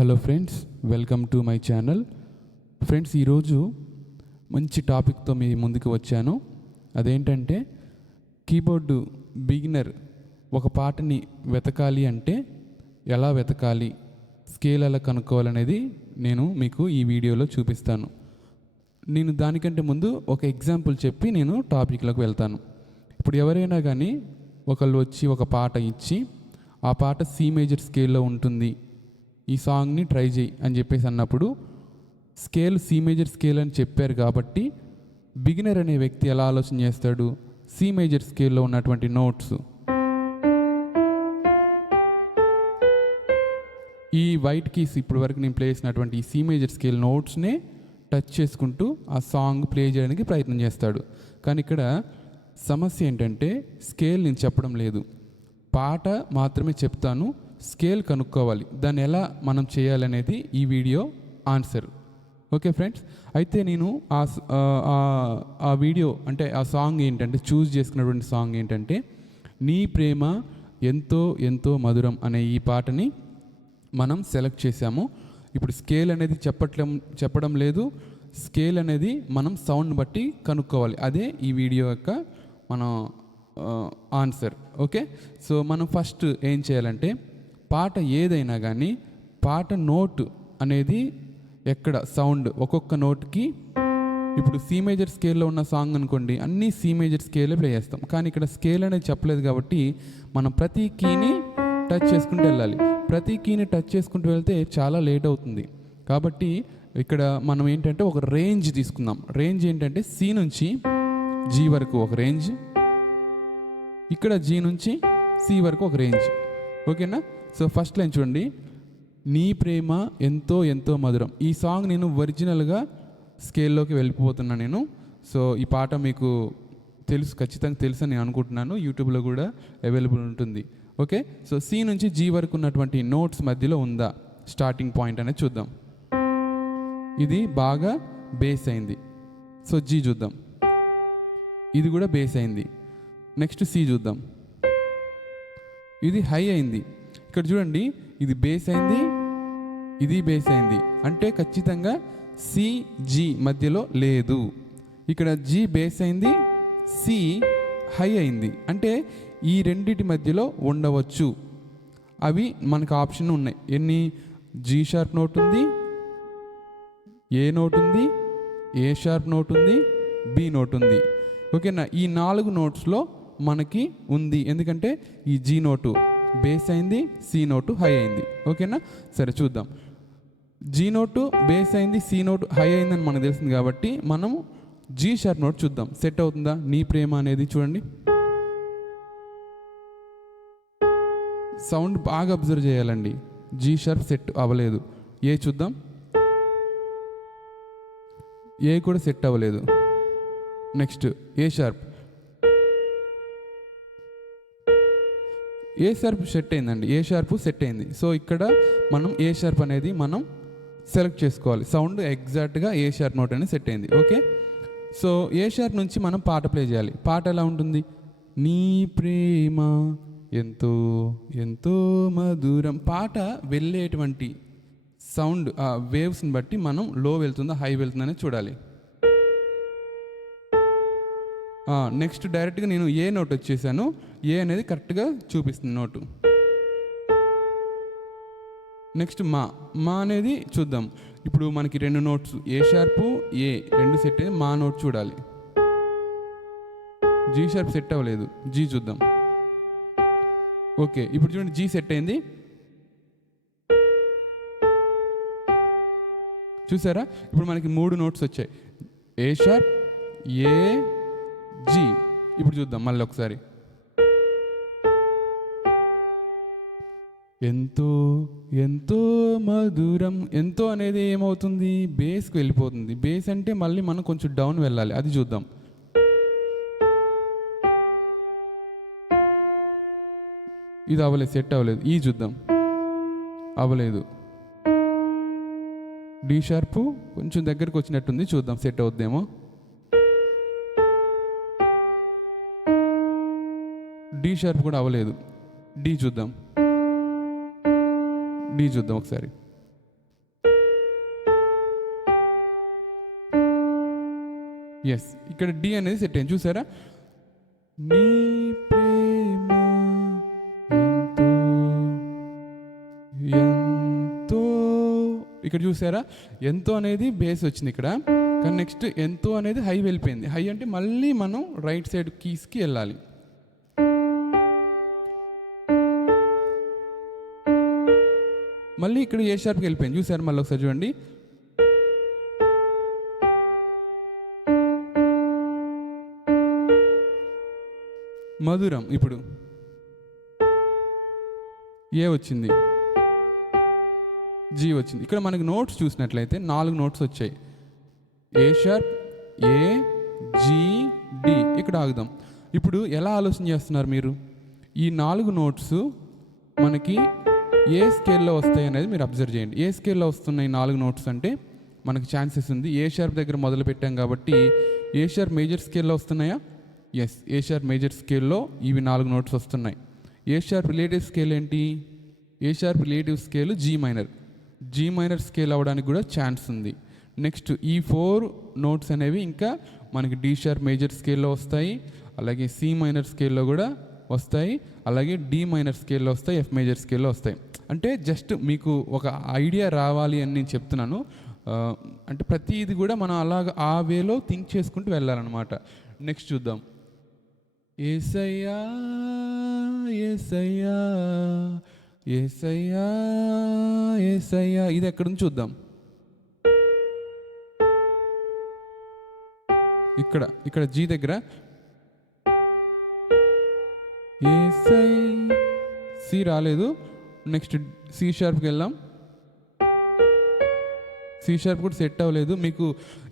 Hello friends, welcome to my channel. Friends, ఈరోజు మంచి టాపిక్తో మీ ముందుకు వచ్చాను. అదేంటంటే కీబోర్డు బిగినర్ ఒక పాటని వెతకాలి అంటే ఎలా వెతకాలి, స్కేల్ ఎలా కనుక్కోవాలనేది నేను మీకు ఈ వీడియోలో చూపిస్తాను. నేను దానికంటే ముందు ఒక ఎగ్జాంపుల్ చెప్పి నేను టాపిక్లోకి వెళ్తాను. ఇప్పుడు ఎవరైనా కానీ ఒకళ్ళు వచ్చి ఒక పాట ఇచ్చి ఆ పాట సి మేజర్ స్కేల్లో ఉంటుంది, ఈ సాంగ్ని ట్రై చేయి అని చెప్పేసి అన్నప్పుడు స్కేల్ సి మేజర్ స్కేల్ అని చెప్పారు కాబట్టి బిగినర్ అనే వ్యక్తి ఎలా ఆలోచన చేస్తాడు? సి మేజర్ స్కేల్లో ఉన్నటువంటి నోట్స్, ఈ వైట్ కీస్ ఇప్పటి వరకు నేను ప్లే చేసినటువంటి ఈ సి మేజర్ స్కేల్ నోట్స్నే టచ్ చేసుకుంటూ ఆ సాంగ్ ప్లే చేయడానికి ప్రయత్నం చేస్తాడు. కానీ ఇక్కడ సమస్య ఏంటంటే స్కేల్ నేను చెప్పడం లేదు, పాట మాత్రమే చెప్తాను, స్కేల్ కనుక్కోవాలి. దాన్ని ఎలా మనం చేయాలనేది ఈ వీడియో ఆన్సర్. ఓకే ఫ్రెండ్స్, అయితే నేను ఆ వీడియో అంటే ఆ సాంగ్ ఏంటంటే చూస్ చేసుకున్నటువంటి సాంగ్ ఏంటంటే నీ ప్రేమ ఎంతో ఎంతో మధురం అనే ఈ పాటని మనం సెలెక్ట్ చేసాము. ఇప్పుడు స్కేల్ అనేది చెప్పడం లేదు, స్కేల్ అనేది మనం సౌండ్ బట్టి కనుక్కోవాలి. అదే ఈ వీడియో యొక్క మనం ఆన్సర్. ఓకే, సో మనం ఫస్ట్ ఏం చేయాలంటే పాట ఏదైనా కానీ పాట నోటు అనేది ఎక్కడ సౌండ్ ఒక్కొక్క నోట్కి, ఇప్పుడు సి మేజర్ స్కేల్లో ఉన్న సాంగ్ అనుకోండి, అన్నీ సి మేజర్ స్కేలే ప్లే చేస్తాం. కానీ ఇక్కడ స్కేల్ అనేది చెప్పలేదు కాబట్టి మనం ప్రతి కీని టచ్ చేసుకుంటూ వెళ్ళాలి. ప్రతి కీని టచ్ చేసుకుంటూ వెళ్తే చాలా లేట్ అవుతుంది. కాబట్టి ఇక్కడ మనం ఏంటంటే ఒక రేంజ్ తీసుకుందాం. రేంజ్ ఏంటంటే సి నుంచి జీ వరకు ఒక రేంజ్, ఇక్కడ జీ నుంచి సి వరకు ఒక రేంజ్. ఓకేనా? సో ఫస్ట్ లైన్ చూడండి, నీ ప్రేమ ఎంతో ఎంతో మధురం. ఈ సాంగ్ నేను ఒరిజినల్గా స్కేల్లోకి వెళ్ళిపోతున్నాను నేను. సో ఈ పాట మీకు తెలుసు, ఖచ్చితంగా తెలుసు అని నేను అనుకుంటున్నాను. యూట్యూబ్లో కూడా అవైలబుల్ ఉంటుంది. ఓకే, సో సి నుంచి జీ వరకు ఉన్నటువంటి నోట్స్ మధ్యలో ఉందా స్టార్టింగ్ పాయింట్ అనేది చూద్దాం. ఇది బాగా బేస్ అయింది, సో జీ చూద్దాం. ఇది కూడా బేస్ అయింది. నెక్స్ట్ సి చూద్దాం, ఇది హై అయింది. ఇక్కడ చూడండి, ఇది బేస్ అయింది, ఇది బేస్ అయింది, అంటే ఖచ్చితంగా సి జీ మధ్యలో లేదు. ఇక్కడ జీ బేస్ అయింది, సి హై అయింది, అంటే ఈ రెండిటి మధ్యలో ఉండవచ్చు. అవి మనకు ఆప్షన్ ఉన్నాయి. ఎన్ని? జీ షార్ప్ నోట్ ఉంది, ఏ నోట్ ఉంది, ఏ షార్ప్ నోట్ ఉంది, బి నోట్ ఉంది. ఓకేనా? ఈ 4 నోట్స్లో మనకి ఉంది, ఎందుకంటే ఈ జీ నోటు బేస్ అయింది, సి నోటు హై అయింది. ఓకేనా? సరే చూద్దాం. జీ నోటు బేస్ అయింది, సి నోటు హై అయిందని మనకు తెలిసింది కాబట్టి మనము జీ షార్ప్ నోట్ చూద్దాం. సెట్ అవుతుందా నీ ప్రేమ అనేది? చూడండి, సౌండ్ బాగా అబ్జర్వ్ చేయాలండి. జీ షార్ప్ సెట్ అవ్వలేదు. ఏ చూద్దాం, ఏ కూడా సెట్ అవ్వలేదు. నెక్స్ట్ ఏ షార్ప్, ఏ షార్ప్ సెట్ అయిందండి, ఏ షార్ప్ సెట్ అయింది. సో ఇక్కడ మనం ఏ షార్ప్ అనేది మనం సెలెక్ట్ చేసుకోవాలి. సౌండ్ ఎగ్జాక్ట్గా ఏ షార్ప్ నోట్ అనేది సెట్ అయింది. ఓకే, సో ఏ షార్ప్ నుంచి మనం పాట ప్లే చేయాలి. పాట ఎలా ఉంటుంది? నీ ప్రేమ ఎంతో ఎంతో మధురం. పాట వెళ్ళేటువంటి సౌండ్ ఆ వేవ్స్ని బట్టి మనం లో వెళ్తుందా హై వెళ్తుందా చూడాలి. నెక్స్ట్ డైరెక్ట్గా నేను ఏ నోట్ వచ్చేసాను, ఏ అనేది కరెక్ట్గా చూపిస్తుంది నోటు. నెక్స్ట్ మా అనేది చూద్దాం. ఇప్పుడు మనకి 2 నోట్స్ ఏ షార్పు ఏ రెండు సెట్ అయ్యి మా నోట్ చూడాలి. జీ షార్ప్ సెట్ అవ్వలేదు, జీ చూద్దాం. ఓకే, ఇప్పుడు చూడండి జీ సెట్ అయింది. చూసారా? ఇప్పుడు మనకి 3 నోట్స్ వచ్చాయి, ఏ షార్ప్, ఏ, జీ. ఇప్పుడు చూద్దాం మళ్ళీ ఒకసారి. ఎంతో ఎంతో మధురం. ఎంతో అనేది ఏమవుతుంది? బేస్కి వెళ్ళిపోతుంది. బేస్ అంటే మళ్ళీ మనం కొంచెం డౌన్ వెళ్ళాలి, అది చూద్దాం. ఇది అవ్వలేదు, సెట్ అవ్వలేదు. ఈ చూద్దాం, అవ్వలేదు. డి షార్పు కొంచెం దగ్గరకు వచ్చినట్టుంది, చూద్దాం సెట్ అవుద్దేమో. డి షార్ప్ కూడా అవ్వలేదు. డి చూద్దాం, డి చూద్దాం ఒకసారి. ఎస్, ఇక్కడ డి అనేది సెట్ అయింది. చూసారా, నీ ప్రేమ ఎంతో ఎంతో, ఇక్కడ చూసారా ఎంతో అనేది బేస్ వచ్చింది ఇక్కడ, కానీ నెక్స్ట్ ఎంతో అనేది హై వెళ్ళిపోయింది. హై అంటే మళ్ళీ మనం రైట్ సైడ్ కీస్కి వెళ్ళాలి. మళ్ళీ ఇక్కడ ఏ షార్ప్కి వెళ్ళిపోయింది. చూసారు, మళ్ళీ ఒకసారి చూడండి. మధురం, ఇప్పుడు ఏ వచ్చింది, జీ వచ్చింది. ఇక్కడ మనకి నోట్స్ చూసినట్లయితే 4 నోట్స్ వచ్చాయి. A sharp, A, G, D. ఇక్కడ ఆగుదాం. ఇప్పుడు ఎలా ఆలోచన చేస్తున్నారు మీరు? ఈ 4 నోట్స్ మనకి ఏ స్కేల్లో వస్తాయి అనేది మీరు అబ్జర్వ్ చేయండి. ఏ స్కేల్లో వస్తున్నాయి 4 నోట్స్ అంటే మనకి ఛాన్సెస్ ఉంది. ఏ షార్ప్ దగ్గర మొదలు పెట్టాం కాబట్టి ఏ షార్ప్ మేజర్ స్కేల్లో వస్తున్నాయా? ఎస్, ఏ షార్ప్ మేజర్ స్కేల్లో ఇవి 4 నోట్స్ వస్తున్నాయి. ఏ షార్ప్ రిలేటివ్ స్కేల్ ఏంటి? A sharp relative scale G minor. G minor scale అవ్వడానికి కూడా ఛాన్స్ ఉంది. నెక్స్ట్ ఈ 4 నోట్స్ అనేవి ఇంకా మనకి డి షార్ప్ మేజర్ స్కేల్లో వస్తాయి, అలాగే సి మైనర్ స్కేల్లో కూడా వస్తాయి, అలాగే డి మైనర్ స్కేల్లో వస్తాయి, ఎఫ్ మేజర్ స్కేల్లో వస్తాయి. అంటే జస్ట్ మీకు ఒక ఐడియా రావాలి అని నేను చెప్తున్నాను. అంటే ప్రతిది కూడా మనం అలాగ ఆ వేలో థింక్ చేసుకుంటూ వెళ్ళాలన్నమాట. నెక్స్ట్ చూద్దాం. యేసయ్యా యేసయ్యా యేసయ్యా యేసయ్యా, ఇది ఎక్కడ నుంచి చూద్దాం. ఇక్కడ జీ దగ్గర సి రాలేదు. నెక్స్ట్ సి షార్ప్కి వెళ్దాం. సి షార్ప్ కూడా సెట్ అవ్వలేదు. మీకు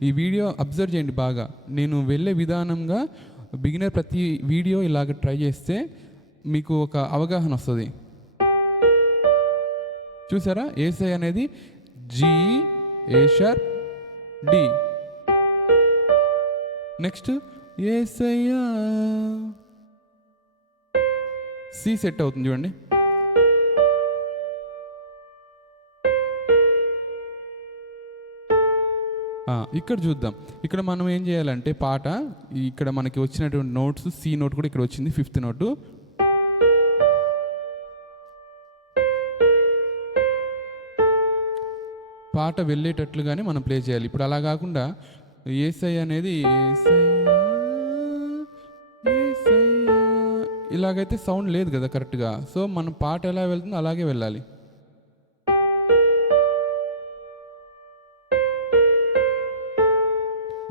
ఈ వీడియో అబ్జర్వ్ చేయండి బాగా. నేను వెళ్ళే విధానంగా బిగినర్ ప్రతి వీడియో ఇలాగ ట్రై చేస్తే మీకు ఒక అవగాహన వస్తుంది. చూసారా, ఏసై అనేది G, A sharp, D. Next ఏసయ్యా, సి సెట్ అవుతుంది చూడండి. ఇక్కడ చూద్దాం. ఇక్కడ మనం ఏం చేయాలంటే పాట ఇక్కడ మనకి వచ్చినటువంటి నోట్స్, సి నోట్ కూడా ఇక్కడ వచ్చింది, 5th నోటు. పాట వెళ్ళేటట్లుగానే మనం ప్లే చేయాలి. ఇప్పుడు అలా కాకుండా ఏసై అనేది ఇలాగైతే సౌండ్ లేదు కదా కరెక్ట్గా. సో మనం పాట ఎలా వెళ్తుందో అలాగే వెళ్ళాలి.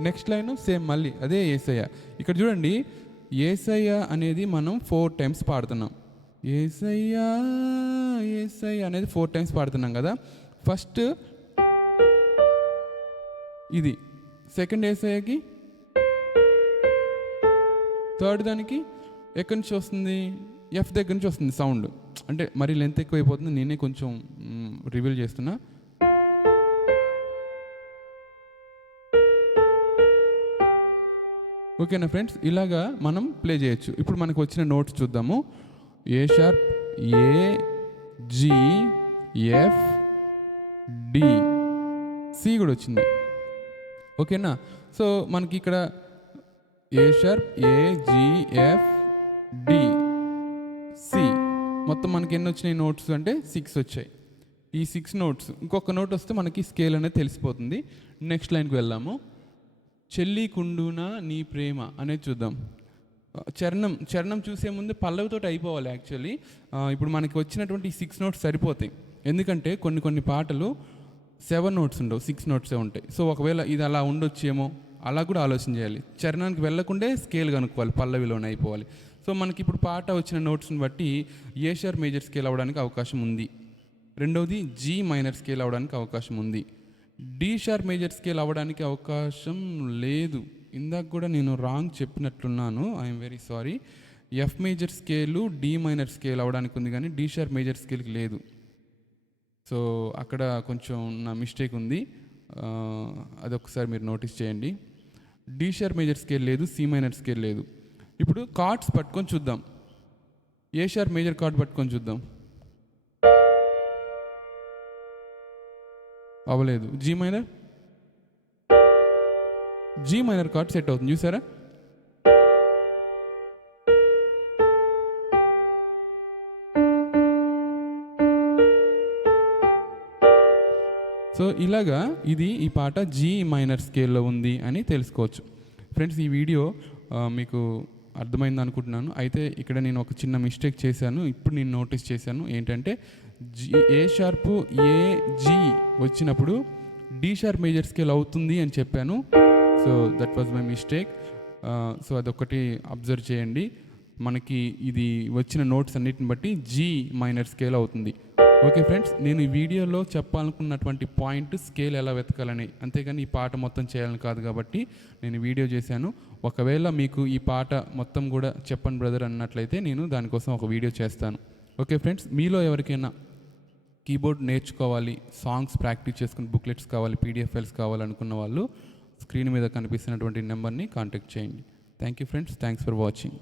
నెక్స్ట్ లైన్ సేమ్ మళ్ళీ అదే ఏసయ్య. ఇక్కడ చూడండి, ఏసయ్య అనేది మనం 4 టైమ్స్ పాడుతున్నాం. ఏసయ్య ఏసయ్య అనేది 4 టైమ్స్ పాడుతున్నాం కదా. ఫస్ట్ ఇది, సెకండ్ ఏసయ్యకి, థర్డ్ దానికి ఎక్కడి నుంచి వస్తుంది? ఎఫ్ దగ్గర నుంచి వస్తుంది సౌండ్. అంటే మరి లెంత్ ఎక్కువైపోతుంది, నేనే కొంచెం రివీల్ చేస్తున్నా. ఓకేనా ఫ్రెండ్స్, ఇలాగా మనం ప్లే చేయొచ్చు. ఇప్పుడు మనకు వచ్చిన నోట్స్ చూద్దాము. A sharp, A, G, F, D, C కూడా వచ్చింది. ఓకేనా. సో మనకి ఇక్కడ A sharp, A, G, F, D, C, మొత్తం మనకి ఎన్ని వచ్చినాయి నోట్స్ అంటే 6 వచ్చాయి. ఈ 6 నోట్స్, ఇంకొక నోట్ వస్తే మనకి స్కేల్ అనేది తెలిసిపోతుంది. నెక్స్ట్ లైన్కి వెళ్దాము. చెల్లి కుండునా నీ ప్రేమ అనేది చూద్దాం. చరణం చూసే ముందు పల్లవితో అయిపోవాలి యాక్చువల్లీ. ఇప్పుడు మనకి వచ్చినటువంటి 6 నోట్స్ సరిపోతాయి. ఎందుకంటే కొన్ని పాటలు 7 నోట్స్ ఉండవు, 6 నోట్సే ఉంటాయి. సో ఒకవేళ ఇది అలా ఉండొచ్చేమో, అలా కూడా ఆలోచన చేయాలి. చరణానికి వెళ్ళకుండే స్కేల్ కనుక్కోవాలి, పల్లవిలోనే అయిపోవాలి. సో మనకి ఇప్పుడు పాట వచ్చిన నోట్స్ని బట్టి ఏ షార్ప్ మేజర్ స్కేల్ అవ్వడానికి అవకాశం ఉంది. రెండవది జీ మైనర్ స్కేల్ అవ్వడానికి అవకాశం ఉంది. డి షార్ప్ మేజర్ స్కేల్ అవ్వడానికి అవకాశం లేదు. ఇందాక కూడా నేను రాంగ్ చెప్పినట్లున్నాను, I'm very sorry. F major scale D minor scale అవ్వడానికి ఉంది, కానీ డి షార్ప్ మేజర్ స్కేల్కి లేదు. సో అక్కడ కొంచెం నా మిస్టేక్ ఉంది, అదొకసారి మీరు నోటీస్ చేయండి. డి షార్ప్ మేజర్ స్కేల్ లేదు, సి మైనర్ స్కేల్ లేదు. ఇప్పుడు కార్డ్స్ పట్టుకొని చూద్దాం. ఏ షార్ప్ మేజర్ కార్డ్ పట్టుకొని చూద్దాం. అవ్వలేదు. G minor G minor chord set అవుతుంది, చూసారా? సో ఇలాగా ఈ పాట జీ మైనర్ స్కేల్లో ఉంది అని తెలుసుకోవచ్చు. ఫ్రెండ్స్, ఈ వీడియో మీకు అర్థమైంది అనుకుంటున్నాను. అయితే ఇక్కడ నేను ఒక చిన్న మిస్టేక్ చేశాను, ఇప్పుడు నేను నోటీస్ చేశాను. ఏంటంటే ఏ షార్పు ఏ జీ వచ్చినప్పుడు డి షార్ప్ మేజర్ స్కేల్ అవుతుంది అని చెప్పాను. So that was my mistake. So అదొకటి అబ్జర్వ్ చేయండి. మనకి ఇది వచ్చిన నోట్స్ అన్నిటిని బట్టి జీ మైనర్ స్కేల్ అవుతుంది. ఓకే ఫ్రెండ్స్, నేను ఈ వీడియోలో చెప్పాలనుకున్నటువంటి పాయింట్ స్కేల్ ఎలా వెతకాలని, అంతేగాని ఈ పాట మొత్తం చేయాలని కాదు కాబట్టి నేను వీడియో చేశాను. ఒకవేళ మీకు ఈ పాట మొత్తం కూడా చెప్పండి బ్రదర్ అన్నట్లయితే నేను దానికోసం ఒక వీడియో చేస్తాను. ఓకే ఫ్రెండ్స్, మీలో ఎవరికైనా కీబోర్డ్ నేర్చుకోవాలి, సాంగ్స్ ప్రాక్టీస్ చేసుకుని బుక్లెట్స్ కావాలి, పీడిఎఫ్ ఫైల్స్ కావాలనుకున్న వాళ్ళు స్క్రీన్ మీద కనిపిస్తున్నటువంటి నెంబర్ని కాంటాక్ట్ చేయండి. Thank you friends, thanks for watching.